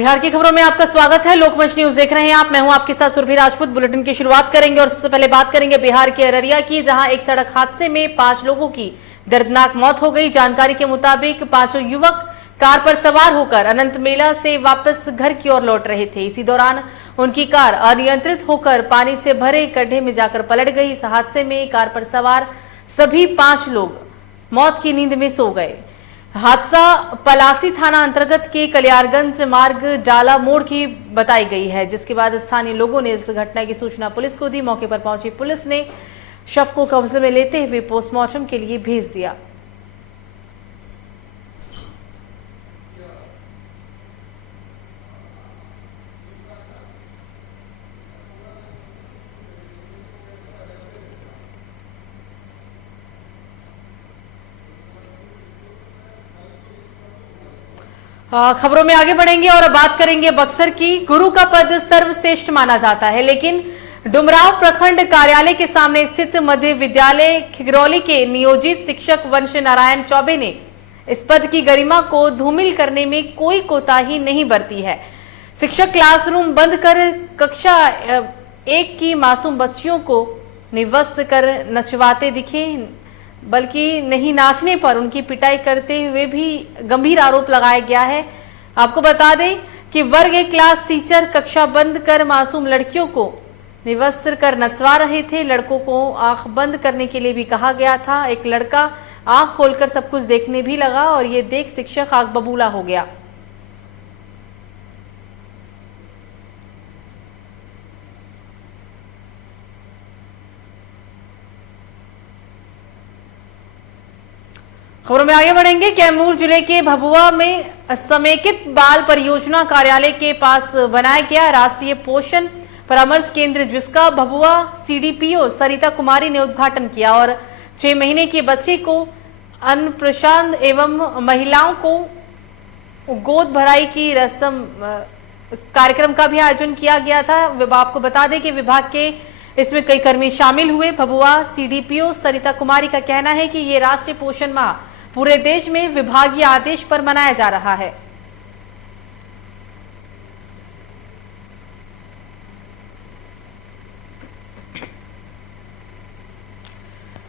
बिहार की खबरों में आपका स्वागत है। लोकमंच न्यूज देख रहे हैं आप। मैं हूं आपके साथ सुरभि राजपूत। बुलेटिन की शुरुआत करेंगे और सबसे पहले बात करेंगे बिहार के अररिया की, जहां एक सड़क हादसे में 5 लोगों की दर्दनाक मौत हो गई। जानकारी के मुताबिक पांचों युवक कार पर सवार होकर अनंत मेला से वापस घर की ओर लौट रहे थे। इसी दौरान उनकी कार अनियंत्रित होकर पानी से भरे गड्ढे में जाकर पलट गई। इस हादसे में कार पर सवार सभी 5 लोग मौत की नींद में सो गए। हादसा पलासी थाना अंतर्गत के कलियारगंज मार्ग डाला मोड़ की बताई गई है, जिसके बाद स्थानीय लोगों ने इस घटना की सूचना पुलिस को दी। मौके पर पहुंची पुलिस ने शव को कब्जे में लेते हुए पोस्टमार्टम के लिए भेज दिया। खबरों में आगे बढ़ेंगे और अब बात करेंगे बक्सर की। गुरु का पद सर्वश्रेष्ठ माना जाता है, लेकिन डुमरांव प्रखंड कार्यालय के सामने स्थित मध्य विद्यालय खिगरौली के नियोजित शिक्षक वंश नारायण चौबे ने इस पद की गरिमा को धूमिल करने में कोई कोताही नहीं बरती है। शिक्षक क्लासरूम बंद कर कक्षा 1 की मासूम बच्चियों को निवस्त कर नचवाते दिखे, बल्कि नहीं नाचने पर उनकी पिटाई करते हुए भी गंभीर आरोप लगाया गया है। आपको बता दें कि वर्ग 1 क्लास टीचर कक्षा बंद कर मासूम लड़कियों को निवस्त्र कर नचवा रहे थे। लड़कों को आंख बंद करने के लिए भी कहा गया था। एक लड़का आंख खोलकर सब कुछ देखने भी लगा और ये देख शिक्षक आग बबूला हो गया। खबरों में आगे बढ़ेंगे। कैमूर जिले के भभुआ में समेकित बाल परियोजना कार्यालय के पास बनाया गया राष्ट्रीय पोषण परामर्श केंद्र, जिसका भभुआ सीडीपीओ सरिता कुमारी ने उद्घाटन किया और 6 महीने के बच्चे को अन्नप्राशन एवं महिलाओं को गोद भराई की रस्म कार्यक्रम का भी आयोजन किया गया था। आपको बता दें कि विभाग के इसमें कई कर्मी शामिल हुए। भभुआ सीडीपीओ सरिता कुमारी का कहना है कि ये राष्ट्रीय पोषण माह पूरे देश में विभागीय आदेश पर मनाया जा रहा है।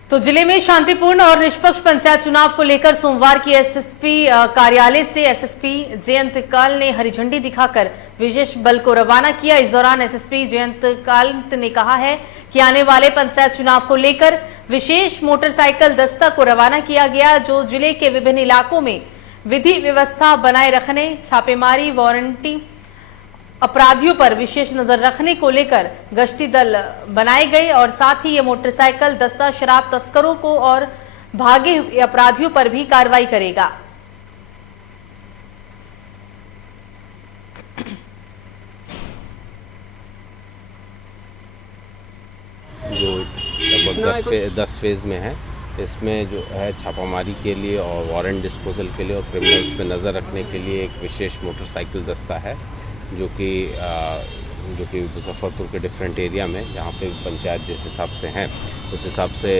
तो जिले में शांतिपूर्ण और निष्पक्ष पंचायत चुनाव को लेकर सोमवार की एसएसपी कार्यालय से एसएसपी जयंत काल ने हरी झंडी दिखाकर विशेष बल को रवाना किया। इस दौरान एसएसपी जयंत काल ने कहा है कि आने वाले पंचायत चुनाव को लेकर विशेष मोटरसाइकिल दस्ता को रवाना किया गया, जो जिले के विभिन्न इलाकों में विधि व्यवस्था बनाए रखने, छापेमारी, वारंटी अपराधियों पर विशेष नजर रखने को लेकर गश्ती दल बनाए गए और साथ ही ये मोटरसाइकिल दस्ता शराब तस्करों को और भागे अपराधियों पर भी कार्रवाई करेगा। जो लगभग 10 फेज में है, इसमें जो है छापामारी के लिए और वारंट डिस्पोजल के लिए और क्रिमिनल्स पे नज़र रखने के लिए एक विशेष मोटरसाइकिल दस्ता है, जो कि मुजफ्फरपुर के डिफरेंट एरिया में जहाँ पे पंचायत जिस हिसाब से हैं उस हिसाब से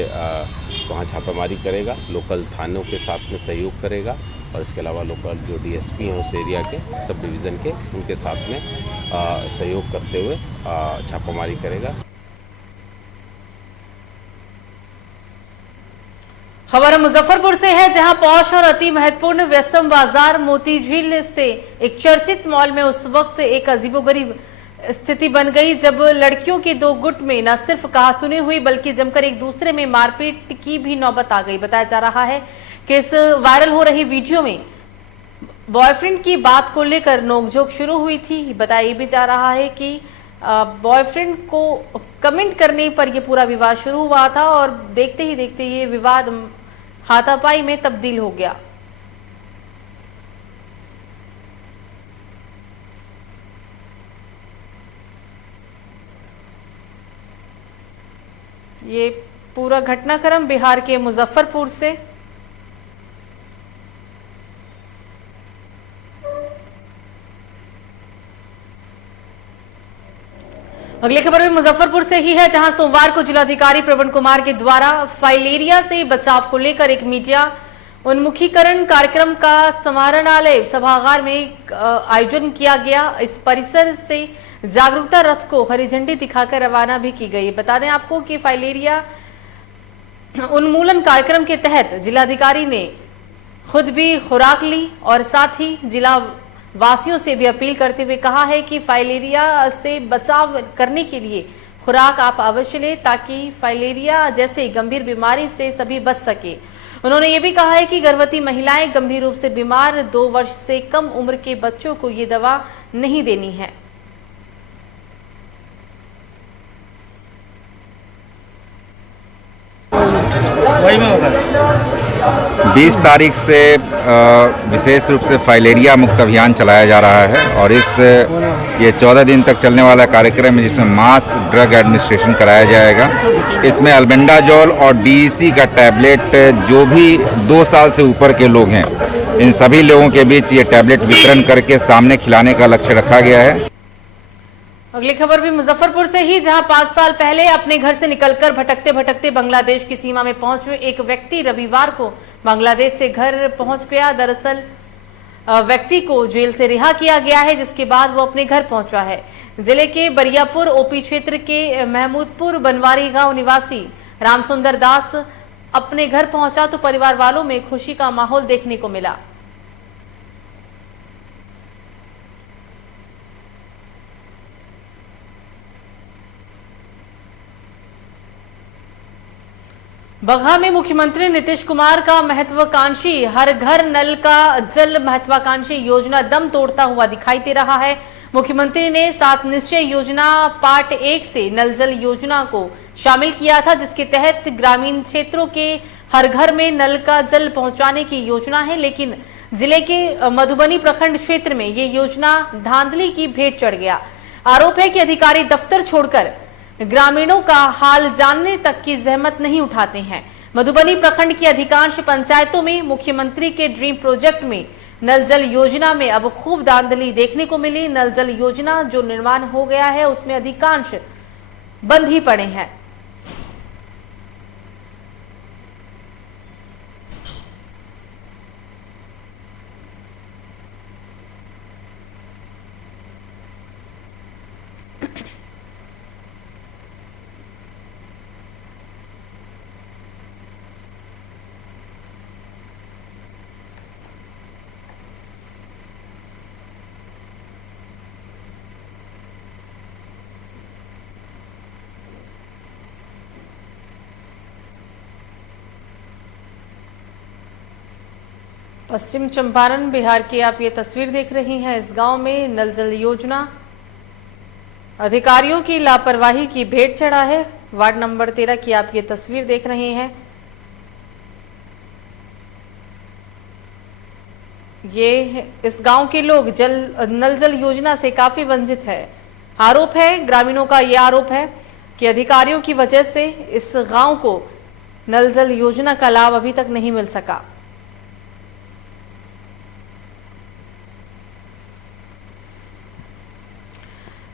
वहाँ छापामारी करेगा, लोकल थानों के साथ में सहयोग करेगा और इसके अलावा लोकल जो डीएसपी हैं उस एरिया के सब डिवीज़न के, उनके साथ में सहयोग करते हुए छापामारी करेगा। खबर मुजफ्फरपुर से है, जहां पौष और अति महत्वपूर्ण व्यस्तम बाजार मोतीझील से एक चर्चित मॉल में उस वक्त एक अजीबोगरीब स्थिति बन गई जब लड़कियों के 2 गुट में न सिर्फ कहासुनी हुई बल्कि जमकर एक दूसरे में मारपीट की भी नौबत आ गई। बताया जा रहा है कि इस वायरल हो रही वीडियो में बॉयफ्रेंड की बात को लेकर नोकझोंक शुरू हुई थी। बताया भी जा रहा है कि बॉयफ्रेंड को कमेंट करने पर यह पूरा विवाद शुरू हुआ था और देखते ही देखते ये विवाद हाथापाई में तब्दील हो गया। ये पूरा घटनाक्रम बिहार के मुजफ्फरपुर से। अगली खबर भी मुजफ्फरपुर से ही है, जहां सोमवार को जिलाधिकारी प्रवीण कुमार के द्वारा फाइलेरिया से बचाव को लेकर एक मीडिया उन्मुखीकरण कार्यक्रम का समाहरणालय सभागार में आयोजन किया गया। इस परिसर से जागरूकता रथ को हरी झंडी दिखाकर रवाना भी की गई। बता दें आपको कि फाइलेरिया उन्मूलन कार्यक्रम के तहत जिलाधिकारी ने खुद भी खुराक ली और साथ ही जिला वासियों से भी अपील करते हुए कहा है कि फाइलेरिया से बचाव करने के लिए खुराक आप अवश्य लें ताकि फाइलेरिया जैसे गंभीर बीमारी से सभी बच सके। उन्होंने ये भी कहा है कि गर्भवती महिलाएं गंभीर रूप से बीमार 2 वर्ष से कम उम्र के बच्चों को ये दवा नहीं देनी है। वही में होगा 20 तारीख से विशेष रूप से फाइलेरिया मुक्त अभियान चलाया जा रहा है और ये 14 दिन तक चलने वाला कार्यक्रम है जिसमें मास ड्रग एडमिनिस्ट्रेशन कराया जाएगा। इसमें अल्बेंडाजोल और डीईसी का टैबलेट जो भी 2 साल से ऊपर के लोग हैं इन सभी लोगों के बीच ये टैबलेट वितरण करके सामने खिलाने का लक्ष्य रखा गया है। अगली खबर भी मुजफ्फरपुर से ही, जहां 5 साल पहले अपने घर से निकलकर भटकते भटकते बांग्लादेश की सीमा में पहुंच हुए एक व्यक्ति रविवार को बांग्लादेश से घर पहुंच गया। दरअसल व्यक्ति को जेल से रिहा किया गया है, जिसके बाद वो अपने घर पहुंचा है। जिले के बरियापुर ओपी क्षेत्र के महमूदपुर बनवारी गांव निवासी रामसुंदर दास अपने घर पहुंचा तो परिवार वालों में खुशी का माहौल देखने को मिला। बगहा में मुख्यमंत्री नीतीश कुमार का महत्वाकांक्षी हर घर नल का जल महत्वाकांक्षी योजना दम तोड़ता हुआ दिखाई दे रहा है। मुख्यमंत्री ने 7 निश्चय योजना पार्ट 1 से नल जल योजना को शामिल किया था, जिसके तहत ग्रामीण क्षेत्रों के हर घर में नल का जल पहुंचाने की योजना है। लेकिन जिले के मधुबनी प्रखंड क्षेत्र में ये योजना धांधली की भेंट चढ़ गया। आरोप है कि अधिकारी दफ्तर छोड़कर ग्रामीणों का हाल जानने तक की जहमत नहीं उठाते हैं। मधुबनी प्रखंड की अधिकांश पंचायतों में मुख्यमंत्री के ड्रीम प्रोजेक्ट में नल जल योजना में अब खूब धांधली देखने को मिली। नल जल योजना जो निर्माण हो गया है उसमें अधिकांश बंद ही पड़े हैं। पश्चिम चंपारण बिहार की आप ये तस्वीर देख रही हैं। इस गांव में नल जल योजना अधिकारियों की लापरवाही की भेंट चढ़ा है। वार्ड नंबर 13 की आप ये तस्वीर देख रहे हैं। ये इस गांव के लोग नल जल योजना से काफी वंचित है। आरोप है, ग्रामीणों का ये आरोप है कि अधिकारियों की वजह से इस गांव को नल जल योजना का लाभ अभी तक नहीं मिल सका।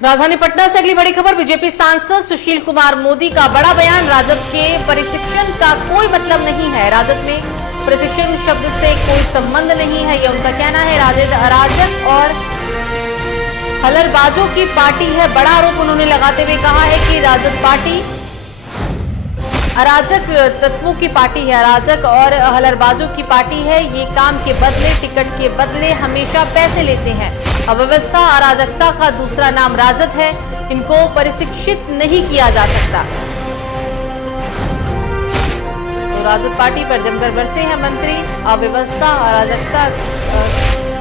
राजधानी पटना से अगली बड़ी खबर, बीजेपी सांसद सुशील कुमार मोदी का बड़ा बयान। राजद के प्रशिक्षण का कोई मतलब नहीं है। राजद में प्रशिक्षण शब्द से कोई संबंध नहीं है, यह उनका कहना है। राजद अराजक और हलरबाजों की पार्टी है, बड़ा आरोप उन्होंने लगाते हुए कहा है कि राजद पार्टी अराजक तत्वों की पार्टी है, अराजक और हलरबाजों की पार्टी है। ये काम के बदले, टिकट के बदले हमेशा पैसे लेते हैं। अव्यवस्था, अराजकता का दूसरा नाम राजद है। इनको प्रशिक्षित नहीं किया जा सकता। तो राजद पार्टी पर जमकर बरसे हैं मंत्री। अव्यवस्था, अराजकता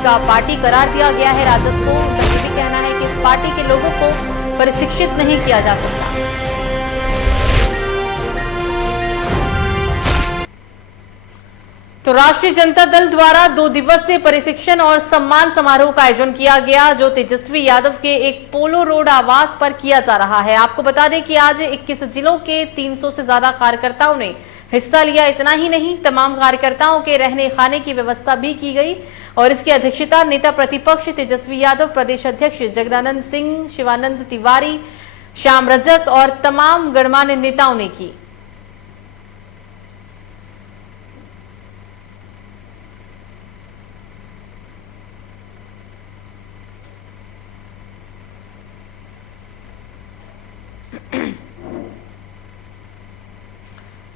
का पार्टी करार दिया गया है राजद को। ये भी कहना है कि इस पार्टी के लोगों को प्रशिक्षित नहीं किया जा सकता। तो राष्ट्रीय जनता दल द्वारा 2 दिवसीय प्रशिक्षण और सम्मान समारोह का आयोजन किया गया, जो तेजस्वी यादव के एक पोलो रोड आवास पर किया जा रहा है। आपको बता दें कि आज 21 जिलों के 300 से ज्यादा कार्यकर्ताओं ने हिस्सा लिया। इतना ही नहीं, तमाम कार्यकर्ताओं के रहने खाने की व्यवस्था भी की गई और इसकी अध्यक्षता नेता प्रतिपक्ष तेजस्वी यादव, प्रदेश अध्यक्ष जगदानंद सिंह, शिवानंद तिवारी, श्याम रजक और तमाम गणमान्य नेताओं ने की।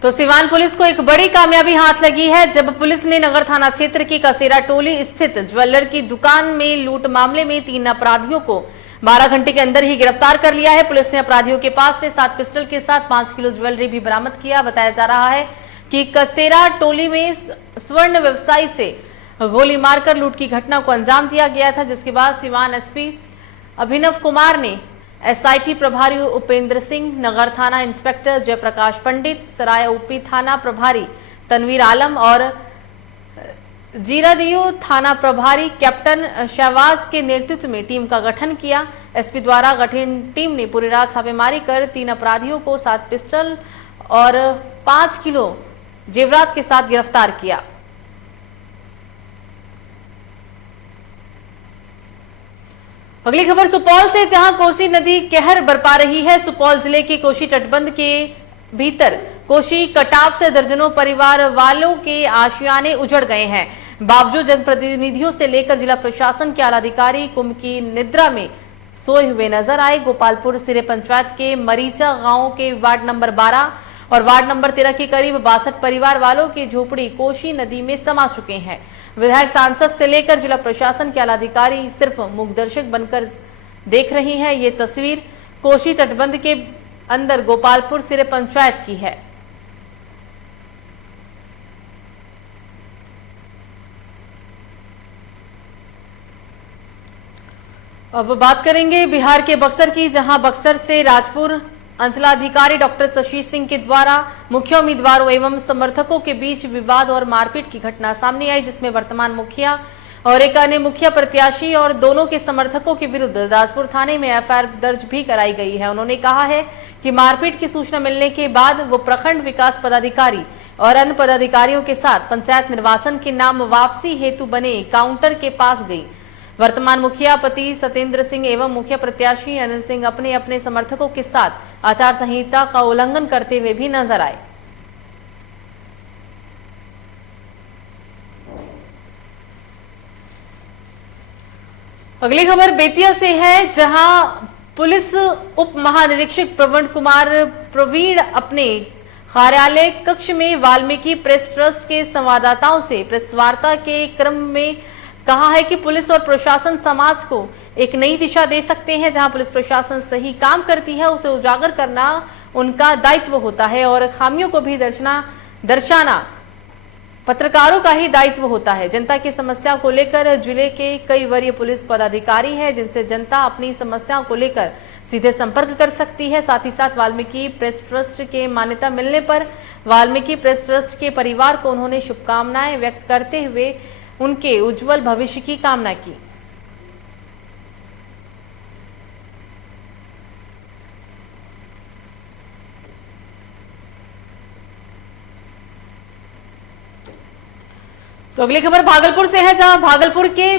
तो सिवान पुलिस को एक बड़ी कामयाबी हाथ लगी है जब पुलिस ने नगर थाना क्षेत्र की कसेरा टोली स्थित ज्वेलर की दुकान में लूट मामले में 3 अपराधियों को 12 घंटे के अंदर ही गिरफ्तार कर लिया है। पुलिस ने अपराधियों के पास से 7 पिस्टल के साथ 5 किलो ज्वेलरी भी बरामद किया। बताया जा रहा है कि कसेरा टोली में स्वर्ण व्यवसायी से गोली मारकर लूट की घटना को अंजाम दिया गया था, जिसके बाद सिवान एसपी अभिनव कुमार ने एसआईटी प्रभारी उपेंद्र सिंह, नगर थाना इंस्पेक्टर जयप्रकाश पंडित, सराय ओपी थाना प्रभारी तनवीर आलम और जीरादियो थाना प्रभारी कैप्टन शहबाज के नेतृत्व में टीम का गठन किया। एसपी द्वारा गठित टीम ने पूरी रात छापेमारी कर 3 अपराधियों को 7 पिस्टल और 5 किलो जेवरात के साथ गिरफ्तार किया। अगली खबर सुपौल से, जहां कोसी नदी कहर बरपा रही है। सुपौल जिले के कोसी तटबंध के भीतर कोसी कटाव से दर्जनों परिवार वालों के आशियाने उजड़ गए हैं। बावजूद जनप्रतिनिधियों से लेकर जिला प्रशासन के आलाधिकारी कुंभ की निद्रा में सोए हुए नजर आए। गोपालपुर सिरे पंचायत के मरीचा गांव के वार्ड नंबर 12 और वार्ड नंबर 13 के करीब 62 परिवार वालों की झोपड़ी कोसी नदी में समा चुके हैं। विधायक, सांसद से लेकर जिला प्रशासन के आलाधिकारी सिर्फ मुखदर्शक बनकर देख रही हैं। ये तस्वीर कोसी तटबंध के अंदर गोपालपुर सिरे पंचायत की है। अब बात करेंगे बिहार के बक्सर की, जहां बक्सर से राजपुर अंचलाधिकारी डॉक्टर शशि सिंह के द्वारा मुख्य उम्मीदवारों एवं समर्थकों के बीच विवाद और मारपीट की घटना सामने आई, जिसमें वर्तमान मुखिया और एक अन्य मुखिया प्रत्याशी और दोनों के समर्थकों के विरुद्ध राजपुर थाने में एफआईआर दर्ज भी कराई गई है। उन्होंने कहा है कि मारपीट की सूचना मिलने के बाद वो प्रखंड विकास पदाधिकारी और अन्य पदाधिकारियों के साथ पंचायत निर्वाचन के नाम वापसी हेतु बने काउंटर के पास गई। वर्तमान मुखिया पति सत्येंद्र सिंह एवं मुखिया प्रत्याशी अनिल सिंह अपने अपने समर्थकों के साथ आचार संहिता का उल्लंघन करते हुए भी नजर आए। अगली खबर बेतिया से है, जहां पुलिस उप महानिरीक्षक प्रवीण अपने कार्यालय कक्ष में वाल्मीकि प्रेस ट्रस्ट के संवाददाताओं से प्रेस वार्ता के क्रम में कहा है कि पुलिस और प्रशासन समाज को एक नई दिशा दे सकते हैं। जहां पुलिस प्रशासन सही काम करती है उसे उजागर करना उनका दायित्व होता है और खामियों को भी दर्शाना पत्रकारों का ही दायित्व होता है। जनता की समस्या को लेकर जिले के कई वरीय पुलिस पदाधिकारी हैं, जिनसे जनता अपनी समस्याओं को लेकर सीधे संपर्क कर सकती है। साथ ही साथ वाल्मीकि प्रेस ट्रस्ट के मान्यता मिलने पर वाल्मीकि प्रेस ट्रस्ट के परिवार को उन्होंने शुभकामनाएं व्यक्त करते हुए उनके उज्जवल भविष्य की कामना की। तो अगली खबर भागलपुर से है, जहां भागलपुर के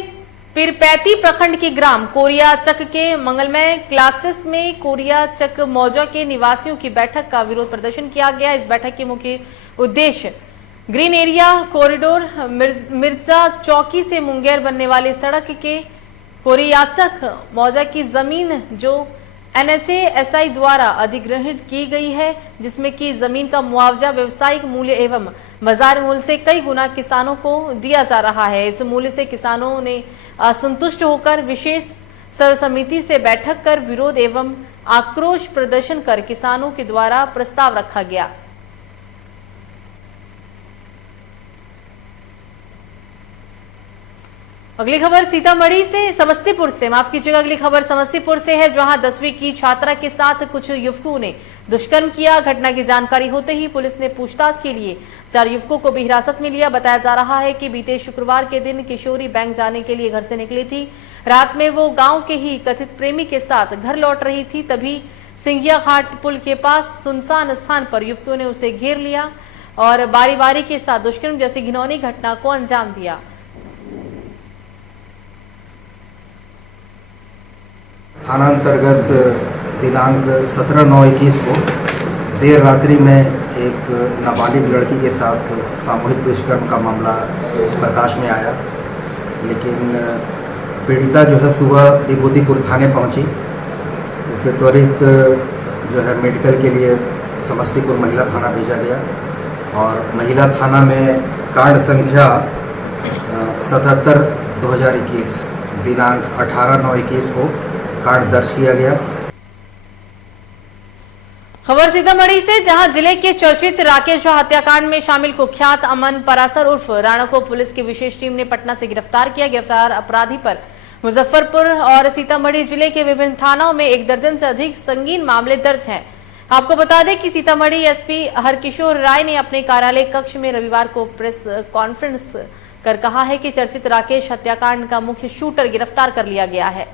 पीरपैती प्रखंड के ग्राम कोरियाचक के मंगलमय क्लासेस में कोरियाचक मौजा के निवासियों की बैठक का विरोध प्रदर्शन किया गया। इस बैठक के मुख्य उद्देश्य green area corridor Mirza Chowki से मुंगेर बनने वाली सड़क के कोरियाचक मौजा की जमीन जो NHASI द्वारा अधिग्रहित की गई है, जिसमें की जमीन का मुआवजा व्यावसायिक मूल्य एवं बाजार मूल्य से कई गुना किसानों को दिया जा रहा है। इस मूल्य से किसानों ने असंतुष्ट होकर विशेष सर्वसमिति से बैठक कर विरोध एवं आक्रोश प्रदर्शन कर किसानों के द्वारा प्रस्ताव रखा गया। अगली खबर सीतामढ़ी से समस्तीपुर से, माफ कीजिएगा, अगली खबर समस्तीपुर से है, जहां 10वीं की छात्रा के साथ कुछ युवकों ने दुष्कर्म किया। घटना की जानकारी होते ही पुलिस ने पूछताछ के लिए 4 युवकों को भी हिरासत में लिया। बताया जा रहा है कि बीते शुक्रवार के दिन किशोरी बैंक जाने के लिए घर से निकली थी। रात में वो गांव के ही कथित प्रेमी के साथ घर लौट रही थी, तभी सिंघिया घाट पुल के पास सुनसान स्थान पर युवकों ने उसे घेर लिया और बारी बारी के साथ दुष्कर्म जैसी घिनौनी घटना को अंजाम दिया। थाना अंतर्गत दिनांक 17/9/21 को देर रात्रि में एक नाबालिग लड़की के साथ सामूहिक दुष्कर्म का मामला प्रकाश में आया, लेकिन पीड़िता जो है सुबह विभूतिपुर थाने पहुंची। उसे त्वरित जो है मेडिकल के लिए समस्तीपुर महिला थाना भेजा गया। और महिला थाना में कार्ड संख्या 77/2021 दिनांक 18/9/21 को कार्ड दर्ज किया गया। खबर सीतामढ़ी से, जहां जिले के चर्चित राकेश झा हत्याकांड में शामिल कुख्यात अमन परासर उर्फ राणा को पुलिस की विशेष टीम ने पटना से गिरफ्तार किया। गिरफ्तार अपराधी पर मुजफ्फरपुर और सीतामढ़ी जिले के विभिन्न थानों में 1 दर्जन से अधिक संगीन मामले दर्ज हैं। आपको बता दें कि सीतामढ़ी एसपी हरकिशोर राय ने अपने कार्यालय कक्ष में रविवार को प्रेस कॉन्फ्रेंस कर कहा है कि चर्चित राकेश हत्याकांड का मुख्य शूटर गिरफ्तार कर लिया गया है।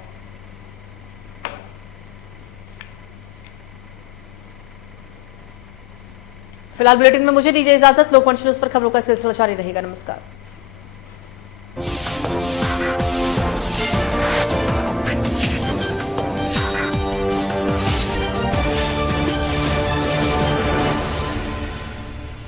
फिलहाल बुलेटिन में मुझे दीजिए इजाजत। लोकमंच न्यूज पर खबरों का सिलसिला जारी रहेगा। नमस्कार।